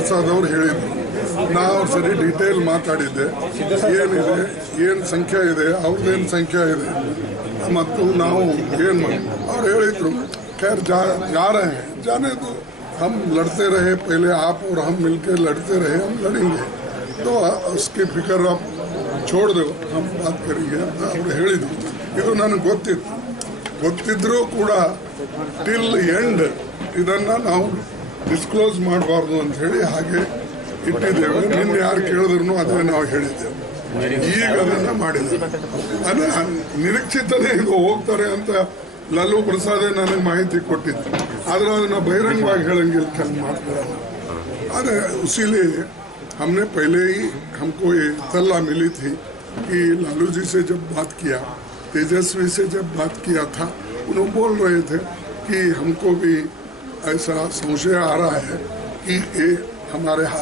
ಪ್ರಸಾದ್ ಅವರು ಹೇಳಿದ್ರು. ನಾವು ಸರಿ ಡೀಟೇಲ್ ಮಾತಾಡಿದ್ದೆ. ಏನಿದೆ? ಏನು ಸಂಖ್ಯೆ ಇದೆ? ಅವ್ರದ್ದೇನು ಸಂಖ್ಯೆ ಇದೆ? ಮತ್ತು ನಾವು ಏನು ಅವ್ರು ಹೇಳಿದ್ರು, ಖೇರ್, ಜಾ, ಯಾರ ಜಾನೇದು, ಹಮ್ ಲಡತೆ ರೇ पहले आप ಹಮ್ हम मिलकर ರೇ ಹಮ್ हम लड़ेंगे तो उसकी फिक्र आप छोड़ दो हम बात ಅಂತ ಅವರು ಹೇಳಿದ್ರು. ಇದು ನನಗೆ ಗೊತ್ತಿತ್ತು. ಗೊತ್ತಿದ್ದರೂ ಕೂಡ, ಟಿಲ್ ಎಂಡ್ ಇದನ್ನು ನಾವು ಡಿಸ್ಕ್ಲೋಸ್ ಮಾಡಬಾರ್ದು ಅಂತ ಹೇಳಿ ಹಾಗೆ ಇಟ್ಟಿದ್ದೇವೆ ನಿನ್ನೆ ಯಾರು ಕೇಳಿದ್ರು ಅದೇ ನಾವು ಹೇಳಿದ್ದೇವೆ ಈಗ ಅದನ್ನ ಮಾಡಿದ್ದೇವೆ ಅದೇ ನಿರೀಕ್ಷಿತನೇ ಇದು ಹೋಗ್ತಾರೆ ಅಂತ ಲಲ್ಲು ಪ್ರಸಾದೇ ನನಗೆ ಮಾಹಿತಿ ಕೊಟ್ಟಿದ್ದು ಆದ್ರೆ ಅದನ್ನ ಬಹಿರಂಗವಾಗಿ ಹೇಳಂಗಿಲ್ಲ ಕೆಲವು ಮಾತುಗಳನ್ನ अरे इसीलिए हमने पहले ही हमको ये तल्ला मिली थी कि लालू जी से जब बात किया तेजस्वी से जब बात किया था उन्होंने बोल रहे थे कि हमको भी ऐसा संशय आ रहा है कि ये हमारे हाथ